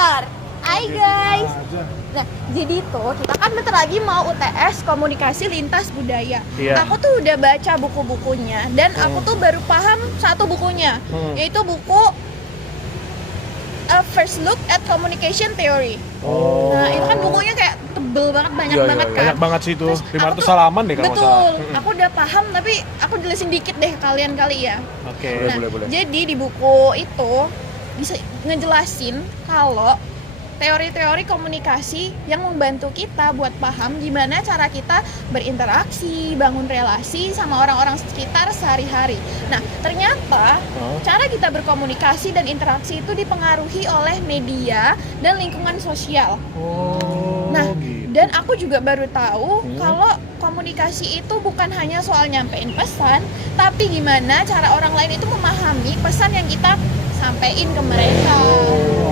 Bentar. Hai guys. Nah, jadi tuh kita kan bentar lagi mau UTS Komunikasi Lintas Budaya. Iya. Aku tuh udah baca buku-bukunya dan aku tuh baru paham satu bukunya, yaitu buku A First Look at Communication Theory. Oh. Nah, itu kan bukunya kayak tebel banget, banyak Iya, banget iya, kan. banyak banget sih itu. Terus 500 aku tuh- halaman deh kalau nggak salah. Betul. Aku udah paham tapi aku jelasin dikit deh ke kalian kali ya. Oke. Nah, Boleh. jadi di buku itu bisa ngejelasin kalau teori-teori komunikasi yang membantu kita buat paham gimana cara kita berinteraksi, bangun relasi sama orang-orang sekitar sehari-hari. Nah, ternyata cara kita berkomunikasi dan interaksi itu dipengaruhi oleh media dan lingkungan sosial. Nah, gitu. dan aku juga baru tahu kalau komunikasi itu bukan hanya soal nyampein pesan, tapi gimana cara orang lain itu memahami pesan yang kita sampein ke mereka.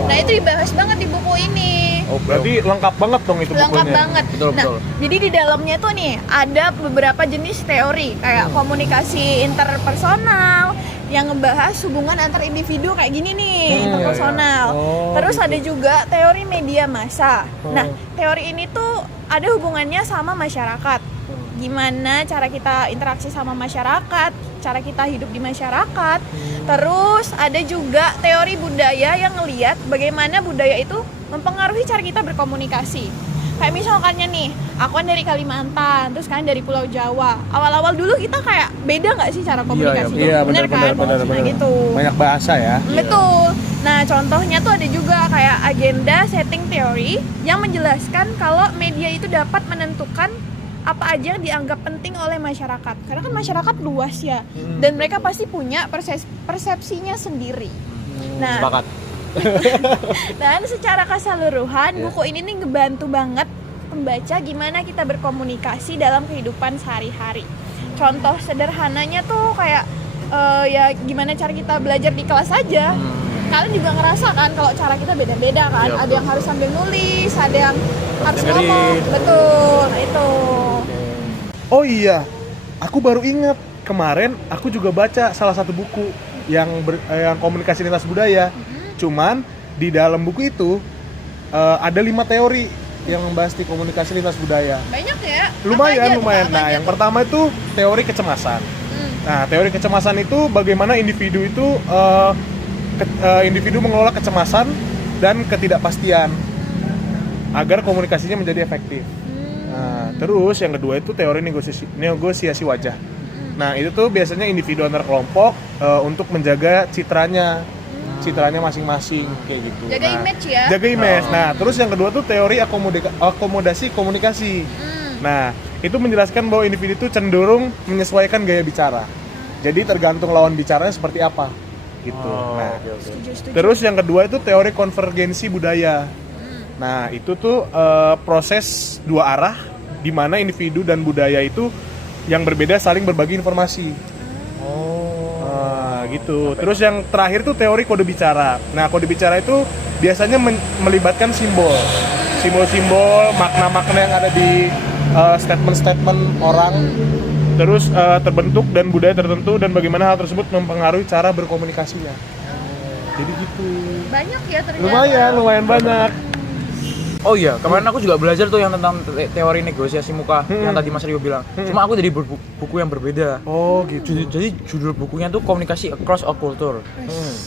Nah, itu dibahas banget di buku ini. Oh, berarti lengkap banget dong itu Lengkap bukunya. banget. Betul, Nah, betul. jadi di dalamnya tuh nih ada beberapa jenis teori kayak komunikasi interpersonal yang ngebahas hubungan antar individu kayak gini nih, interpersonal. Oh, Terus gitu. ada juga teori media massa. Nah, teori ini tuh ada hubungannya sama masyarakat. Gimana cara kita interaksi sama masyarakat, cara kita hidup di masyarakat. Terus ada juga teori budaya yang ngelihat bagaimana budaya itu mempengaruhi cara kita berkomunikasi. Kayak misalkannya nih, aku kan dari Kalimantan, terus kalian dari Pulau Jawa. Awal-awal dulu kita kayak beda nggak sih cara komunikasi? Iya, Bener kan? benar. Nah gitu. Banyak bahasa ya. Betul. Nah, contohnya tuh ada juga kayak agenda setting theory yang menjelaskan kalau media itu dapat menentukan apa aja yang dianggap penting oleh masyarakat. Karena kan masyarakat luas ya, dan mereka pasti punya persepsinya sendiri. Nah, Sepakat. dan secara keseluruhan buku ini nih ngebantu banget pembaca gimana kita berkomunikasi dalam kehidupan sehari-hari. Contoh sederhananya tuh kayak ya gimana cara kita belajar di kelas aja. Kalian juga ngerasa kan kalau cara kita beda-beda kan. Iya, Ada yang harus sambil nulis, ada yang harus dengerin. ngomong. Betul, nah itu. Oh iya, aku baru ingat kemarin aku juga baca salah satu buku yang komunikasi lintas budaya. Cuman di dalam buku itu ada 5 teori yang membahas di komunikasi lintas budaya. Banyak ya? Lumayan. Apa Nah, aja yang tuh? pertama itu teori kecemasan. Nah, teori kecemasan itu bagaimana individu itu individu mengelola kecemasan dan ketidakpastian agar komunikasinya menjadi efektif. Nah, terus yang kedua itu teori negosiasi wajah. Nah, itu tuh biasanya individu antar kelompok untuk menjaga citranya masing-masing kayak gitu. Jaga image ya? Jaga image. Nah, terus yang kedua tuh teori akomodasi komunikasi. Nah, itu menjelaskan bahwa individu itu cenderung menyesuaikan gaya bicara. Jadi tergantung lawan bicaranya seperti apa gitu. Nah, Setuju. terus yang kedua itu teori konvergensi budaya. Nah, itu tuh proses dua arah di mana individu dan budaya itu yang berbeda saling berbagi informasi. Gitu. Terus yang terakhir tuh teori kode bicara. Nah, kode bicara itu biasanya melibatkan simbol-simbol, makna-makna yang ada di statement-statement orang. Terus terbentuk dan budaya tertentu dan bagaimana hal tersebut mempengaruhi cara berkomunikasinya. Jadi gitu. Banyak ya ternyata. Lumayan banyak. Oh iya, kemarin aku juga belajar tuh yang tentang teori negosiasi muka yang tadi Mas Rio bilang. Cuma aku dari buku yang berbeda. Oh gitu. Jadi judul bukunya tuh Komunikasi Across All Culture.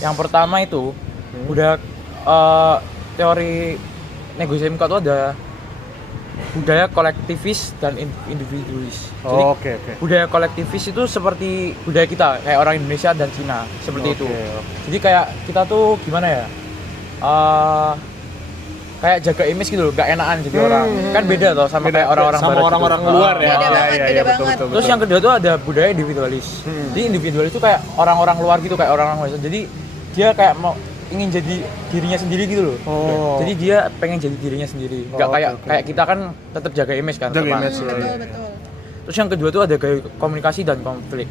Yang pertama itu udah teori negosiasi muka tuh ada budaya kolektivis dan individualis. Jadi Oke. budaya kolektivis itu seperti budaya kita kayak orang Indonesia dan Cina seperti itu. Oke. Jadi kayak kita tuh gimana ya? Kayak jaga image gitu loh, gak enakan jadi orang. Kan beda toh sama kayak orang-orang sama barat orang-orang gitu. luar ya. Beda banget, beda betul, banget. betul. Terus yang kedua tuh ada budaya individualis. Jadi individualis itu kayak orang-orang luar gitu, kayak orang-orang luar. Jadi dia kayak mau ingin jadi dirinya sendiri gitu loh. Oh. Jadi dia pengen jadi dirinya sendiri. Gak Oh, kayak oke. kayak kita kan tetap jaga image kan. Jaga teman. image, ya. Betul. Terus yang kedua tuh ada gaya komunikasi dan konflik.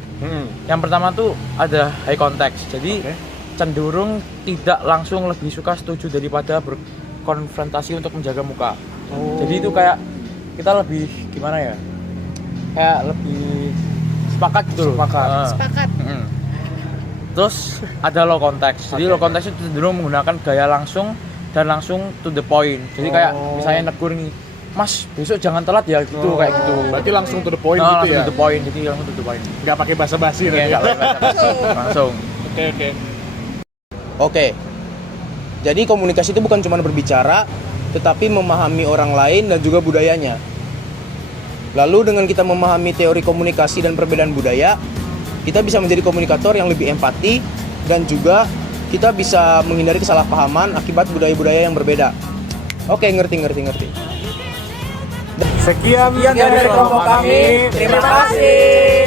Yang pertama tuh ada high context. Jadi Oke. cenderung tidak langsung lebih suka setuju daripada berkonfrontasi untuk menjaga muka. Jadi itu kayak kita lebih gimana ya? Kayak lebih sepakat gitu loh. Sepakat. Terus ada low context. Jadi low context itu cenderung menggunakan gaya langsung dan langsung to the point. Jadi kayak misalnya negur nih, Mas besok jangan telat ya gitu, kayak gitu. Berarti langsung to the point Nah, gitu langsung ya. to the point, jadi langsung to the point. Nggak pakai basa-basi Iya, nanti. nggak basa-basi. Langsung. Oke. Oke. Jadi komunikasi itu bukan cuma berbicara, tetapi memahami orang lain dan juga budayanya. Lalu dengan kita memahami teori komunikasi dan perbedaan budaya, kita bisa menjadi komunikator yang lebih empati dan juga kita bisa menghindari kesalahpahaman akibat budaya-budaya yang berbeda. Oke, ngerti. Sekian dari kelompok kami. Terima kasih.